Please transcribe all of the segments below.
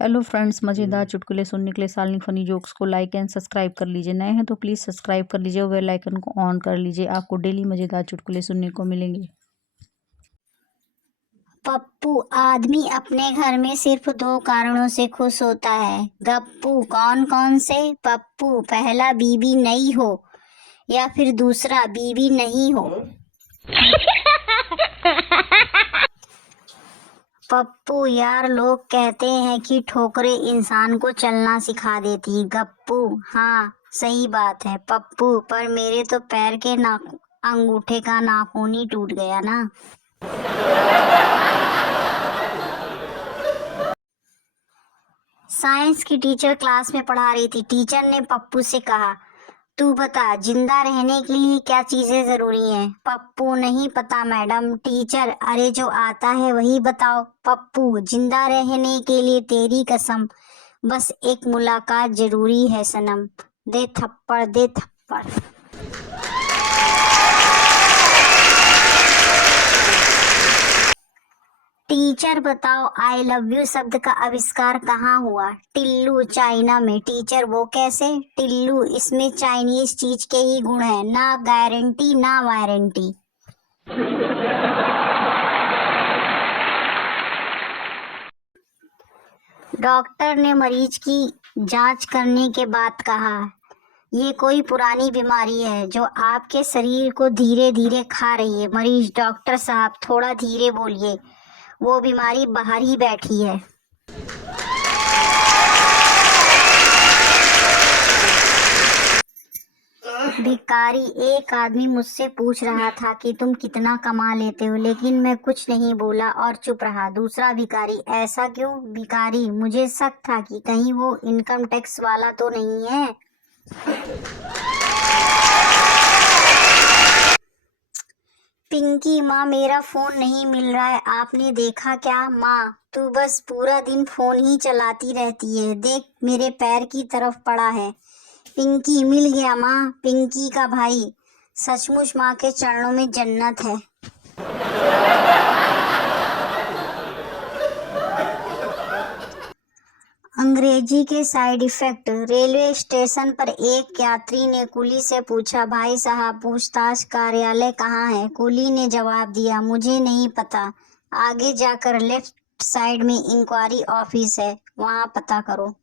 Hello friends, मज़ेदार चुटकुले सुनने के लिए सालनी फनी जोक्स को लाइक एंड सब्सक्राइब कर लीजिए। नए हैं तो प्लीज़ सब्सक्राइब कर लीजिए और बेल आइकन को ऑन कर लीजिए। आपको डेली मज़ेदार चुटकुले सुनने को मिलेंगे। पप्पू, आदमी अपने घर में सिर्फ 2 कारणों से खुश होता है। गप्पू, कौन कौन से? पप्पू, पहला बीवी नहीं हो या फिर दूसरा बीवी नहीं हो। पप्पू, यार लोग कहते हैं कि ठोकरें इंसान को चलना सिखा देती। गप्पू, हाँ सही बात है पप्पू, पर मेरे तो पैर के अंगूठे का नाखून ही टूट गया ना। साइंस की टीचर क्लास में पढ़ा रही थी। टीचर ने पप्पू से कहा, तू बता जिंदा रहने के लिए क्या चीजें जरूरी हैं? पप्पू, नहीं पता मैडम। टीचर, अरे जो आता है वही बताओ। पप्पू, जिंदा रहने के लिए तेरी कसम, बस एक मुलाकात जरूरी है सनम। दे थप्पड़, दे थप्पड़। टीचर, बताओ आई लव यू शब्द का आविष्कार कहाँ हुआ? टिल्लू, चाइना में। टीचर, वो कैसे? टिल्लू, इसमें चाइनीज चीज के ही गुण है, ना गारंटी ना वारंटी। डॉक्टर ने मरीज की जांच करने के बाद कहा, ये कोई पुरानी बीमारी है जो आपके शरीर को धीरे धीरे खा रही है। मरीज, डॉक्टर साहब थोड़ा धीरे बोलिए, वो बीमारी बाहर ही बैठी है। भिखारी, एक आदमी मुझसे पूछ रहा था कि तुम कितना कमा लेते हो, लेकिन मैं कुछ नहीं बोला और चुप रहा। दूसरा भिखारी, ऐसा क्यों? भिखारी, मुझे शक था कि कहीं वो इनकम टैक्स वाला तो नहीं है। पिंकी, माँ मेरा फोन नहीं मिल रहा है, आपने देखा क्या? माँ, तू बस पूरा दिन फोन ही चलाती रहती है, देख मेरे पैर की तरफ पड़ा है। पिंकी, मिल गया माँ। पिंकी का भाई, सचमुच माँ के चरणों में जन्नत है। अंग्रेजी के साइड इफेक्ट। रेलवे स्टेशन पर एक यात्री ने कुली से पूछा, भाई साहब पूछताछ कार्यालय कहाँ है? कुली ने जवाब दिया, मुझे नहीं पता, आगे जाकर लेफ्ट साइड में इंक्वायरी ऑफिस है, वहाँ पता करो।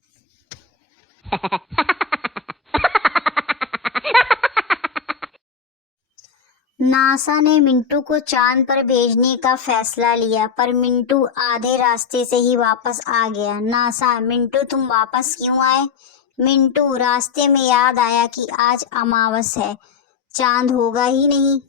नासा ने मिंटू को चांद पर भेजने का फैसला लिया, पर मिंटू आधे रास्ते से ही वापस आ गया। नासा, मिंटू तुम वापस क्यों आए? मिंटू, रास्ते में याद आया कि आज अमावस है, चांद होगा ही नहीं।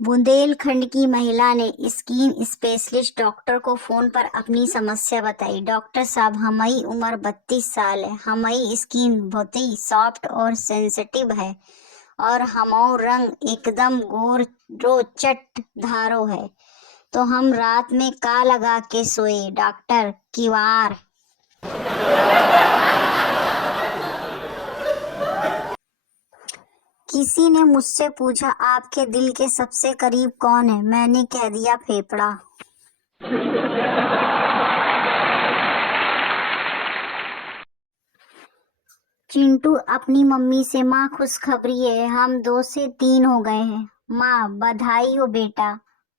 बुंदेलखंड की महिला ने स्किन स्पेशलिस्ट डॉक्टर को फोन पर अपनी समस्या बताई। डॉक्टर साहब, हमारी उम्र 32 साल है, हमारी स्किन बहुत ही सॉफ्ट और सेंसिटिव है और हमारा रंग एकदम गोरो चट धारो है, तो हम रात में का लगा के सोए? डॉक्टर, किवार। किसी ने मुझसे पूछा, आपके दिल के सबसे करीब कौन है? मैंने कह दिया, फेफड़ा। चिंटू अपनी मम्मी से, माँ खुशखबरी है, हम 2 से 3 हो गए हैं। माँ, बधाई हो बेटा।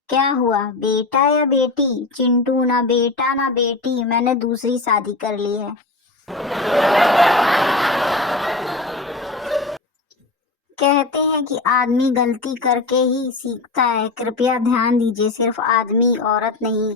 क्या हुआ, बेटा या बेटी? चिंटू, ना बेटा ना बेटी, मैंने दूसरी शादी कर ली है। कहते हैं कि आदमी गलती करके ही सीखता है, कृपया ध्यान दीजिए, सिर्फ आदमी औरत नहीं।